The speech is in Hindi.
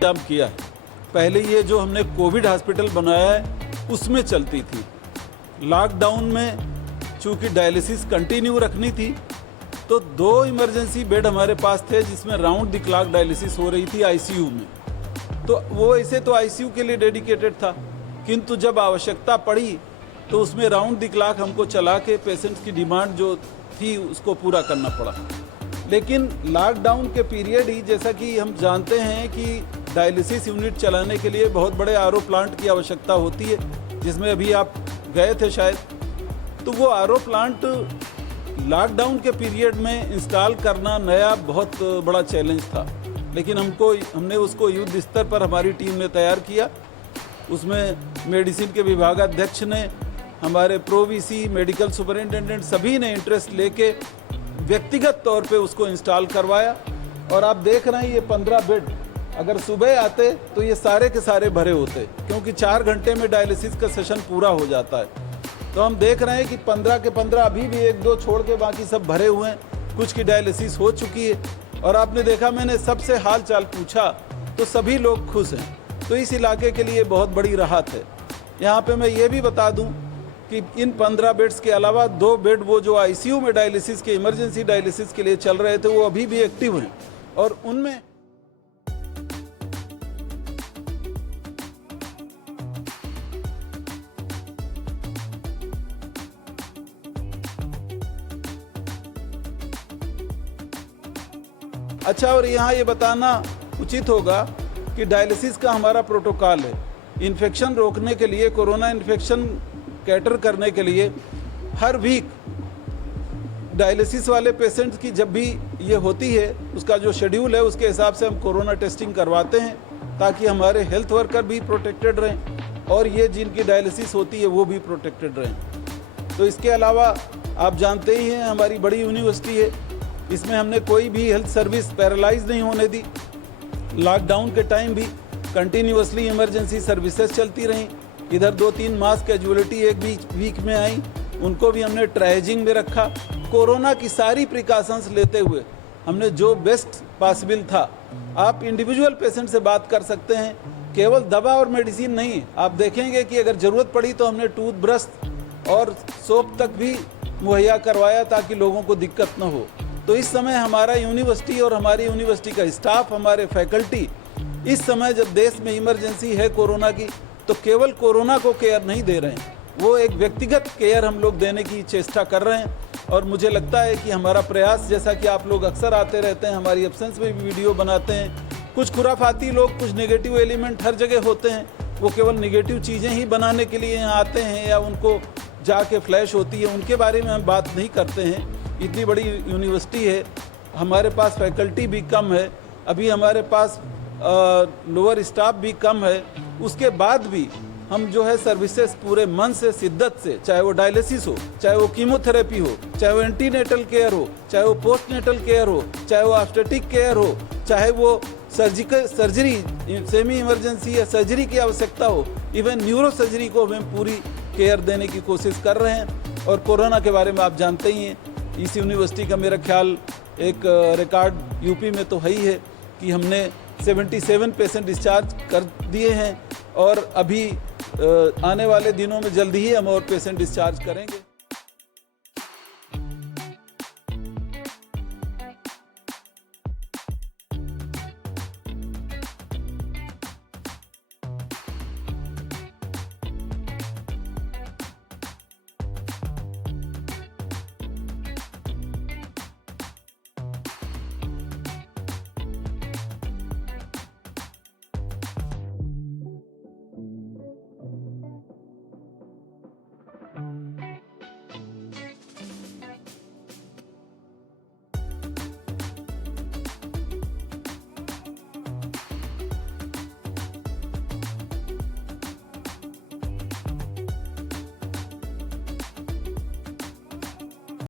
काम किया है। पहले ये जो हमने कोविड हॉस्पिटल बनाया है उसमें चलती थी। लॉकडाउन में चूँकि डायलिसिस कंटिन्यू रखनी थी तो 2 इमरजेंसी बेड हमारे पास थे जिसमें राउंड द क्लॉक डायलिसिस हो रही थी आईसीयू में। तो वो ऐसे तो आईसीयू के लिए डेडिकेटेड था, किंतु जब आवश्यकता पड़ी तो उसमें राउंड द क्लॉक हमको चला के पेशेंट्स की डिमांड जो थी उसको पूरा करना पड़ा। लेकिन लॉकडाउन के पीरियड ही, जैसा कि हम जानते हैं कि डायलिसिस यूनिट चलाने के लिए बहुत बड़े आरओ प्लांट की आवश्यकता होती है, जिसमें अभी आप गए थे शायद। तो वो आरओ प्लांट लॉकडाउन के पीरियड में इंस्टॉल करना नया बहुत बड़ा चैलेंज था, लेकिन हमने उसको युद्ध स्तर पर हमारी टीम ने तैयार किया। उसमें मेडिसिन के विभागाध्यक्ष ने, हमारे प्रो-वीसी, मेडिकल सुपरिटेंडेंट सभी ने इंटरेस्ट लेके व्यक्तिगत तौर पे उसको इंस्टॉल करवाया। और आप देख रहे हैं ये 15 बेड अगर सुबह आते तो ये सारे के सारे भरे होते, क्योंकि 4 घंटे में डायलिसिस का सेशन पूरा हो जाता है। तो हम देख रहे हैं कि 15 के 15 अभी भी 1-2 छोड़ के बाकी सब भरे हुए हैं। कुछ की डायलिसिस हो चुकी है और आपने देखा, मैंने सबसे हाल चाल पूछा तो सभी लोग खुश हैं। तो इस इलाके के लिए बहुत बड़ी राहत है। यहाँ पे मैं ये भी बता दूँ कि इन 15 बेड्स के अलावा 2 बेड वो जो आईसीयू में डायलिसिस के, इमरजेंसी डायलिसिस के लिए चल रहे थे, वो अभी भी एक्टिव हैं। और उनमें अच्छा, और यहाँ ये बताना उचित होगा कि डायलिसिस का हमारा प्रोटोकॉल है। इन्फेक्शन रोकने के लिए, कोरोना इन्फेक्शन कैटर करने के लिए हर वीक डायलिसिस वाले पेशेंट्स की जब भी ये होती है, उसका जो शेड्यूल है उसके हिसाब से हम कोरोना टेस्टिंग करवाते हैं, ताकि हमारे हेल्थ वर्कर भी प्रोटेक्टेड रहें और ये जिनकी डायलिसिस होती है वो भी प्रोटेक्टेड रहें। तो इसके अलावा आप जानते ही हैं, हमारी बड़ी यूनिवर्सिटी है, इसमें हमने कोई भी हेल्थ सर्विस पैरालाइज नहीं होने दी। लॉकडाउन के टाइम भी कंटिन्यूअसली इमरजेंसी सर्विसेज चलती रहीं। इधर 2-3 मास कैजुअलिटी एक वीक में आई, उनको भी हमने ट्राइजिंग में रखा। कोरोना की सारी प्रिकॉशंस लेते हुए हमने जो बेस्ट पॉसिबल था। आप इंडिविजुअल पेशेंट से बात कर सकते हैं, केवल दवा और मेडिसिन नहीं। आप देखेंगे कि अगर ज़रूरत पड़ी तो हमने टूथब्रश और सोप तक भी मुहैया करवाया ताकि लोगों को दिक्कत न हो। तो इस समय हमारा यूनिवर्सिटी और हमारी यूनिवर्सिटी का स्टाफ, हमारे फैकल्टी, इस समय जब देश में इमरजेंसी है कोरोना की, तो केवल कोरोना को केयर नहीं दे रहे हैं, वो एक व्यक्तिगत केयर हम लोग देने की चेष्टा कर रहे हैं। और मुझे लगता है कि हमारा प्रयास, जैसा कि आप लोग अक्सर आते रहते हैं, हमारी एब्सेंस में भी वीडियो बनाते हैं। कुछ खुराफाती लोग, कुछ नेगेटिव एलिमेंट हर जगह होते हैं, वो केवल नेगेटिव चीज़ें ही बनाने के लिए यहाँ आते हैं या उनको जाके फ्लैश होती है, उनके बारे में हम बात नहीं करते हैं। इतनी बड़ी यूनिवर्सिटी है, हमारे पास फैकल्टी भी कम है, अभी हमारे पास लोअर स्टाफ भी कम है, उसके बाद भी हम जो है सर्विसेज पूरे मन से, शिद्दत से, चाहे वो डायलिसिस हो, चाहे वो कीमोथेरेपी हो, चाहे वो एंटीनेटल केयर हो, चाहे वो पोस्टनेटल केयर हो, चाहे वो ऑब्स्टेटिक केयर हो, चाहे वो सर्जरी, सेमी इमरजेंसी या सर्जरी की आवश्यकता हो, इवन न्यूरो सर्जरी को हम पूरी केयर देने की कोशिश कर रहे हैं। और कोरोना के बारे में आप जानते ही हैं, इस यूनिवर्सिटी का मेरा ख्याल एक रिकॉर्ड यूपी में तो है ही है कि हमने 77 पेशेंट डिस्चार्ज कर दिए हैं और अभी आने वाले दिनों में जल्दी ही हम और पेशेंट डिस्चार्ज करेंगे।